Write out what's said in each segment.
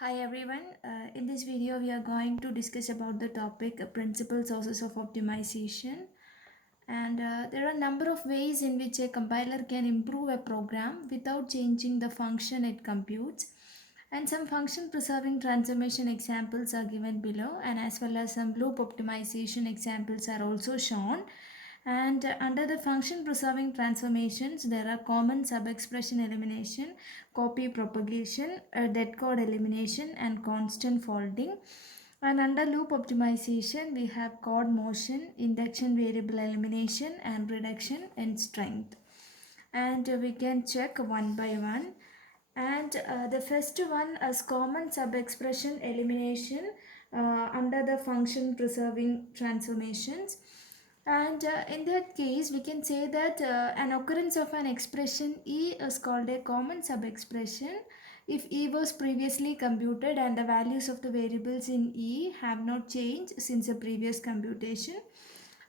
Hi everyone. In this video, we are going to discuss about the topic principal sources of optimization. And there are a number of ways in which a compiler can improve a program without changing the function it computes. And some function preserving transformation examples are given below, and as well as some loop optimization examples are also shown. And under the function preserving transformations, there are common sub-expression elimination, copy propagation, dead code elimination, and constant folding. And under loop optimization, we have chord motion, induction variable elimination, and reduction in strength. And we can check one by one. And the first one is common sub-expression elimination under the function preserving transformations. And in that case, we can say that an occurrence of an expression E is called a common sub-expression if E was previously computed and the values of the variables in E have not changed since the previous computation.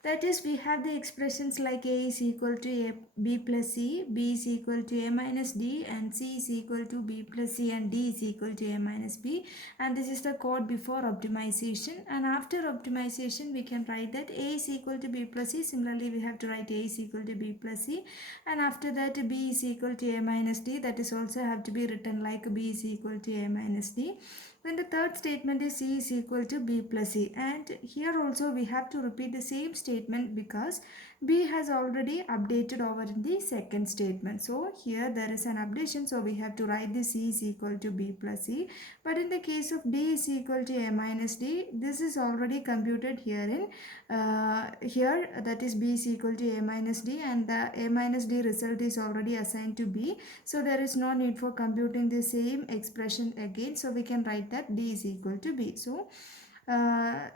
That is, we have the expressions like A is equal to A, B plus C, B is equal to A minus D, and C is equal to B plus C, and D is equal to A minus B. And this is the code before optimization. And after optimization, we can write that A is equal to B plus C. Similarly, we have to write A is equal to B plus C. And after that, B is equal to A minus D. That is also have to be written like B is equal to A minus D. Then the third statement is C is equal to B plus C, and here also we have to repeat the same statement because B has already updated over in the second statement. So here there is an updation, so we have to write the C is equal to B plus C. But in the case of D is equal to A minus D, this is already computed here in here, that is B is equal to A minus D, and the A minus D result is already assigned to B. So there is no need for computing the same expression again. So we can write that D is equal to B. So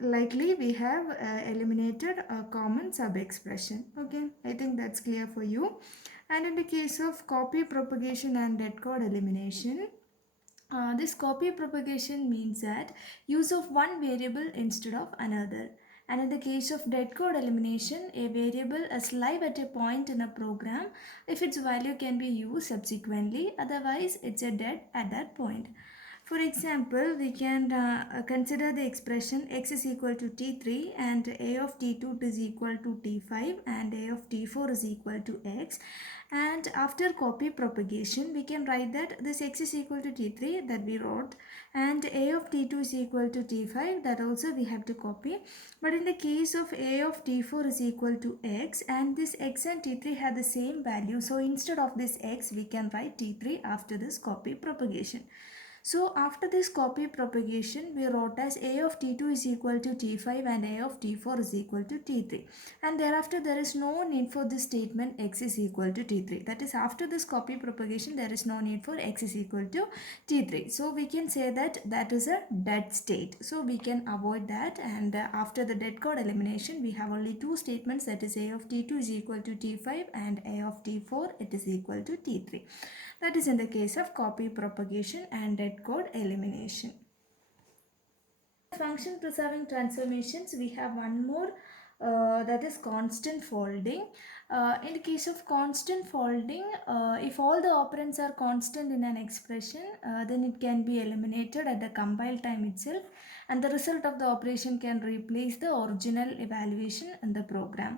likely we have eliminated a common sub-expression. Okay, I think that's clear for you. And in the case of copy propagation and dead code elimination, this copy propagation means that use of one variable instead of another. And in the case of dead code elimination, a variable is live at a point in a program if its value can be used subsequently, otherwise it's a dead at that point. For example, we can consider the expression x is equal to t3 and a of t2 is equal to t5 and a of t4 is equal to x. And after copy propagation, we can write that this x is equal to t3 that we wrote, and a of t2 is equal to t5 that also we have to copy. But in the case of a of t4 is equal to x, and this x and t3 have the same value, so instead of this x we can write t3 after this copy propagation. So after this copy propagation, we wrote as a of t2 is equal to t5 and a of t4 is equal to t3. And thereafter there is no need for this statement x is equal to t3. That is, after this copy propagation there is no need for x is equal to t3. So we can say that that is a dead state. So we can avoid that, and after the dead code elimination we have only two statements, that is a of t2 is equal to t5 and a of t4 it is equal to t3. That is in the case of copy propagation and dead code elimination. Function preserving transformations, we have one more, that is constant folding. In the case of constant folding, if all the operands are constant in an expression, then it can be eliminated at the compile time itself, and the result of the operation can replace the original evaluation in the program.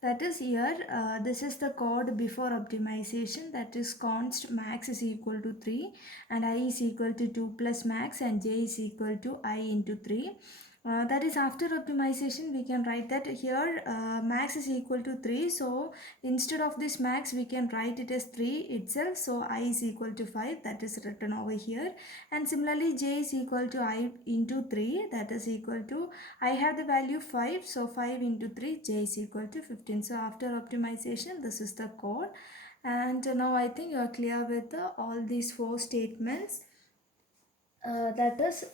That is, here this is the code before optimization, that is const max is equal to 3 and I is equal to 2 plus max and j is equal to I into 3. That is, after optimization we can write that here max is equal to 3, so instead of this max we can write it as 3 itself, so I is equal to 5, that is written over here. And similarly j is equal to I into 3, that is equal to, I have the value 5, so 5 into 3, j is equal to 15. So after optimization this is the code. And now I think you are clear with all these four statements. That is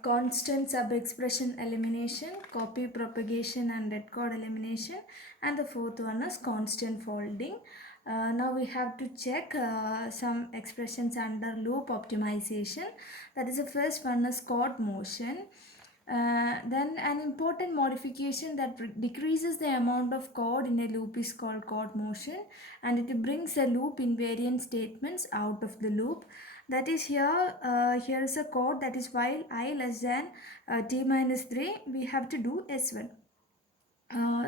constant sub-expression elimination, copy propagation and dead code elimination, and the fourth one is constant folding. Now we have to check some expressions under loop optimization. That is, the first one is chord motion. Then an important modification that decreases the amount of code in a loop is called chord motion, and it brings a loop invariant statements out of the loop. That is here, here is a code that is while I less than t minus 3, we have to do S1.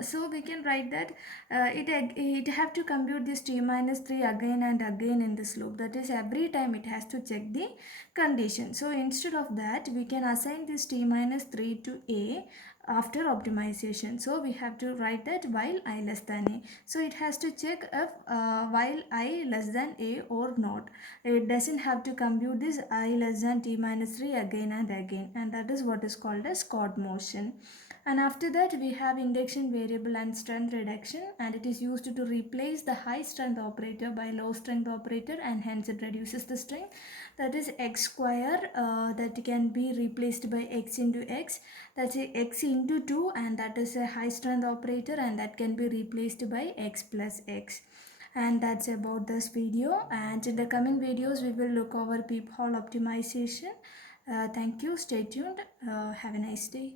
So we can write that it have to compute this t minus 3 again and again in this loop. That is, every time it has to check the condition. So instead of that, we can assign this t minus 3 to a after optimization. So we have to write that while I less than a. So it has to check if while I less than a or not. It doesn't have to compute this I less than t minus 3 again and again, and that is what is called as chord motion. And after that, we have induction variable and strength reduction, and it is used to replace the high strength operator by low strength operator, and hence it reduces the strength. That is x square, that can be replaced by x into x, that's a x into 2, and that is a high strength operator, and that can be replaced by x plus x. And that's about this video, and in the coming videos we will look over peephole optimization. Thank you, stay tuned, have a nice day.